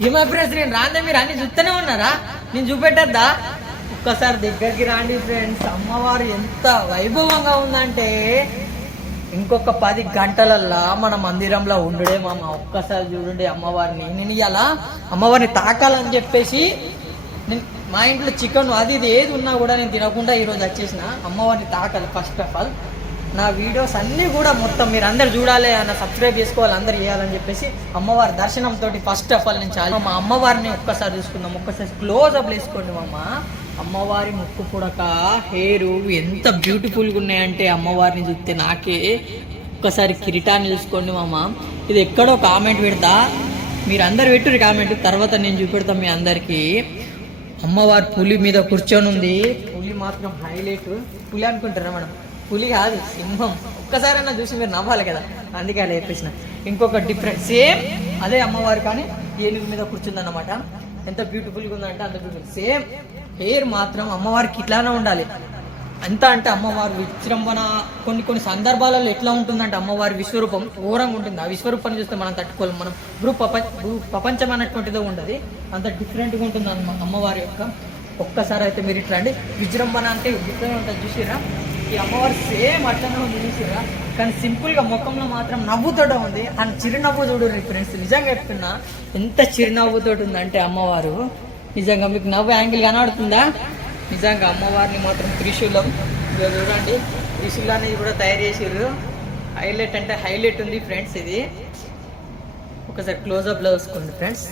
ఏమై ఫ్రెండ్స్ నేను రాందే మీరు అన్ని చూస్తూనే ఉన్నారా? నేను చూపెట్టద్దా? ఒక్కసారి దగ్గరికి రాండి ఫ్రెండ్స్. అమ్మవారు ఎంత వైభవంగా ఉందంటే ఇంకొక పది గంటలల్లా మన మందిరంలో ఉండుడే మామ. ఒక్కసారి చూడండి అమ్మవారిని. నేను ఇలా అమ్మవారిని తాకాలని చెప్పేసి నేను మా ఇంట్లో చికెన్ అది ఇది ఏది ఉన్నా కూడా నేను తినకుండా ఈరోజు వచ్చేసిన. అమ్మవారిని తాకాలి ఫస్ట్ ఆఫ్ ఆల్ నా వీడియోస్ అన్నీ కూడా మొత్తం మీరు అందరు చూడాలి అన్న సబ్స్క్రైబ్ చేసుకోవాలి అందరు చేయాలని చెప్పేసి అమ్మవారి దర్శనం తోటి ఫస్ట్ ఆఫ్ ఆల్ నేను చాలా మా అమ్మవారిని ఒక్కసారి చూసుకుందాం. ఒక్కసారి క్లోజ్ అప్ వేసుకోండి మామ. అమ్మవారి ముక్కు పుడక హెయిర్ ఎంత బ్యూటిఫుల్గా ఉన్నాయంటే అమ్మవారిని చూస్తే నాకే ఒక్కసారి కిరీటాన్ని చూసుకోండి మామ. ఇది ఎక్కడో కామెంట్ పెడతా. మీరు అందరు పెట్టురు కామెంట్ తర్వాత నేను చూపెడతాను మీ అందరికీ. అమ్మవారి పులి మీద కూర్చొని ఉంది పులి మాత్రం హైలైట్ పులి అనుకుంటారా మేడం? పులి కాదు సింహం. ఒక్కసారైనా చూసి మీరు నవ్వాలి కదా? అందుకే అలా చెప్పేసిన. ఇంకొక డిఫరెంట్ సేమ్ అదే అమ్మవారు కానీ ఏనుగు మీద కూర్చుందన్నమాట. ఎంత బ్యూటిఫుల్గా ఉందంటే అంత బ్యూటిఫుల్ సేమ్ హెయిర్ మాత్రం అమ్మవారికి ఇట్లానే ఉండాలి. అంత అంటే అమ్మవారు విజృంభణ కొన్ని కొన్ని సందర్భాలలో ఎట్లా ఉంటుందంటే అమ్మవారి విశ్వరూపం ఘోరంగా ఉంటుంది. ఆ విశ్వరూపాన్ని చూస్తే మనం తట్టుకోలేం. మనం భూ ప్రపంచ భూ ప్రపంచం అన్నటువంటిదో ఉండదు. అంత డిఫరెంట్గా ఉంటుంది అమ్మవారి యొక్క. ఒక్కసారి అయితే మీరు ఇట్లా అండి. విజృంభణ అంటే విగ్రహం ఉంటుంది. చూసిరా ఈ అమ్మవారు సేమ్ అట్లనే ఉంది చూసిరా? కానీ సింపుల్గా ముఖంలో మాత్రం నవ్వుతోట ఉంది. ఆ చిరునవ్వు చూడు ఫ్రెండ్స్ నిజంగా చెప్తున్నా ఎంత చిరునవ్వుతోటి ఉందంటే అమ్మవారు. నిజంగా మీకు నవ్వు యాంగిల్ కనబడుతుందా? నిజంగా అమ్మవారిని మాత్రం త్రిశూలం. ఇదిగో చూడండి త్రిశూలాన్ని కూడా తయారు చేసారు హైలైట్ అంటే హైలైట్ ఉంది ఫ్రెండ్స్ ఇది. ఒకసారి క్లోజప్లో చూసుకోండి ఫ్రెండ్స్.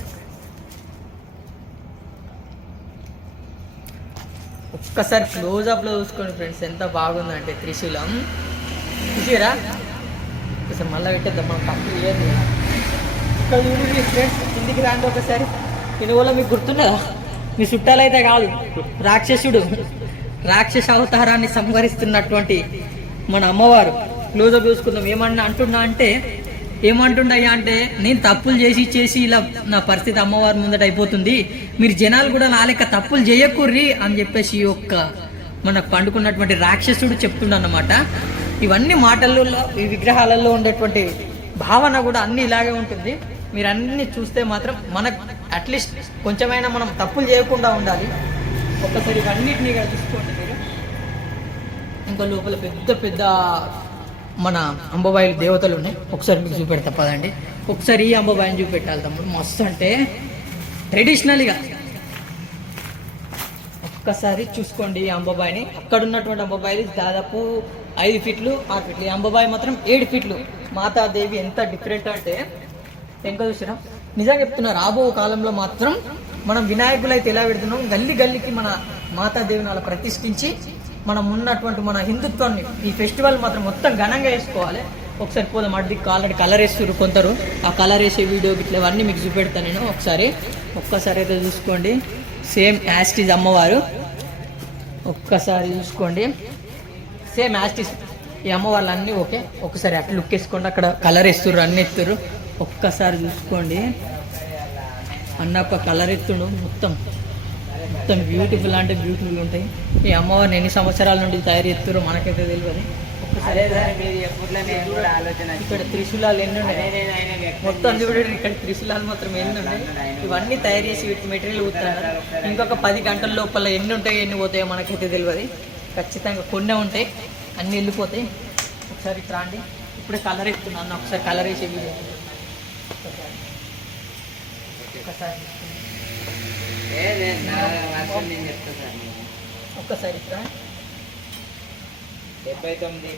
ఒక్కసారి క్లోజప్లో చూసుకోండి ఫ్రెండ్స్ ఎంత బాగుందంటే త్రిశూలం. చూసారా? ఒకసారి మళ్ళీ పెట్టేద్దాం మనం తప్పు చేయదు ఇక్కడ చూడండి ఫ్రెండ్స్ కిందికి రాండి ఒకసారి. ఇది మీకు గుర్తున్నదా మీ చుట్టాలైతే కాదు రాక్షసుడు. రాక్షస అవతారాన్ని సంహరిస్తున్నటువంటి మన అమ్మవారు. క్లోజప్ చూసుకుందాం. ఏమన్నా అంటున్నా అంటే ఏమంటుండయ్యా అంటే నేను తప్పులు చేసి చేసి ఇలా నా పరిస్థితి అమ్మవారి ముందట అయిపోతుంది. మీరు జనాలు కూడా నా లెక్క తప్పులు చేయకుర్రి అని చెప్పేసి ఈ యొక్క మన పండుకున్నటువంటి రాక్షసుడు చెప్తుండన్నమాట. ఇవన్నీ మాటల్లో ఈ విగ్రహాలలో ఉండేటువంటి భావన కూడా అన్ని ఇలాగే ఉంటుంది. మీరు అన్ని చూస్తే మాత్రం మనకు అట్లీస్ట్ కొంచెమైనా మనం తప్పులు చేయకుండా ఉండాలి. ఒక్కసారి ఇవన్నిటినీ చూసుకోండి మీరు ఇంకా లోపల పెద్ద పెద్ద మన అంబబాయిలు దేవతలు ఉన్నాయి ఒకసారి మీకు చూపెడతా పదండి. ఒకసారి ఈ అంబబాయిని చూపెట్టాలి తమ్ముడు. మస్తు అంటే ట్రెడిషనల్గా ఒక్కసారి చూసుకోండి ఈ అంబబాయిని. అక్కడ ఉన్నటువంటి అంబబాయిలు దాదాపు ఐదు ఫీట్లు ఆరు ఫీట్లు. ఈ అంబబాయి మాత్రం ఏడు ఫీట్లు. మాతాదేవి ఎంత డిఫరెంట్ అంటే ఇంకా చూసినా? నిజంగా చెప్తున్నా రాబో కాలంలో మాత్రం మనం వినాయకులు అయితే ఎలా పెడుతున్నాం? గల్లి గల్లికి మన మాతాదేవిని అలా ప్రతిష్ఠించి మనం ఉన్నటువంటి మన హిందుత్వాన్ని ఈ ఫెస్టివల్ మాత్రం మొత్తం ఘనంగా వేసుకోవాలి. ఒకసారి పోదాం అడ్డి ఆల్రెడీ కలర్ వేస్తారు కొందరు. ఆ కలర్ వేసే వీడియో ఇట్లా ఇవన్నీ మీకు చూపెడతాను నేను ఒకసారి. ఒక్కసారి అయితే చూసుకోండి. సేమ్ యాస్టీజ్ అమ్మవారు. ఒక్కసారి చూసుకోండి. సేమ్ యాస్టీస్ ఈ అమ్మవాళ్ళు అన్నీ ఓకే. ఒకసారి అట్లా లుక్ వేసుకోండి. అక్కడ కలర్ వేస్తుర్రు అన్నీ ఎత్తురు ఒక్కసారి చూసుకోండి. అన్న ఒక కలర్ ఎత్తుడు మొత్తం. మొత్తం బ్యూటిఫుల్ అంటే బ్యూటిఫుల్ ఉంటాయి. ఈ అమ్మవారిని ఎన్ని సంవత్సరాల నుండి తయారు చేస్తారో మనకైతే తెలియదు. ఇక్కడ త్రిశూలాలు ఎన్ని ఉన్నాయి? మొత్తం చూడండి ఇక్కడ త్రిశూలాలు మాత్రం ఎన్ని ఉన్నాయి? ఇవన్నీ తయారు చేసి వీటి మెటీరియల్ ఊతున్నారు ఇంకొక పది గంటల లోపల ఎన్ని ఉంటాయో ఎన్ని పోతాయో మనకైతే తెలియదు. ఖచ్చితంగా కొన్నే ఉంటాయి అన్ని వెళ్ళిపోతాయి. ఒకసారి ఇక్కడ రండి. ఇప్పుడే కలర్ ఎత్తున్నాను ఒకసారి కలర్ వేసే వీడియో. ఒకసారి. ఒక్కసారి డెబ్బై తొమ్మిది.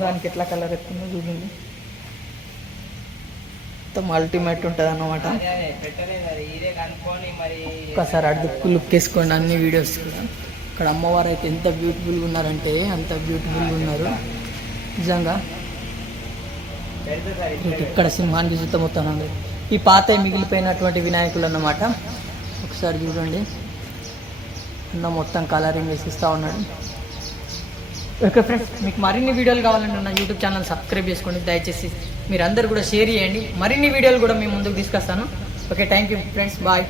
దానికి ఎట్లా కలర్ ఎత్తుందో చూడండి. మొత్తం అల్టిమేట్ ఉంటుంది మరి ఒక్కసారి అడుగు లుక్ వేసుకోండి అన్ని వీడియోస్ కూడా. ఇక్కడ అమ్మవారు అయితే ఎంత బ్యూటిఫుల్గా ఉన్నారంటే అంత బ్యూటిఫుల్గా ఉన్నారు. నిజంగా. ఇక్కడ. సింహానికి చూస్తే మొత్తం ఉంది ఈ పాత మిగిలిపోయినటువంటి వినాయకులు అన్నమాట. ఒకసారి చూడండి. అన్న మొత్తం కలరింగ్ వేసిస్తూ ఉన్నాడు. ఓకే ఫ్రెండ్స్ మీకు మరిన్ని వీడియోలు కావాలంటే నా యూట్యూబ్ ఛానల్ సబ్స్క్రైబ్ చేసుకోండి. దయచేసి మీరు అందరు కూడా షేర్ చేయండి. మరిన్ని వీడియోలు కూడా మేము ముందుకు తీసుకొస్తాను. Okay thank you friends bye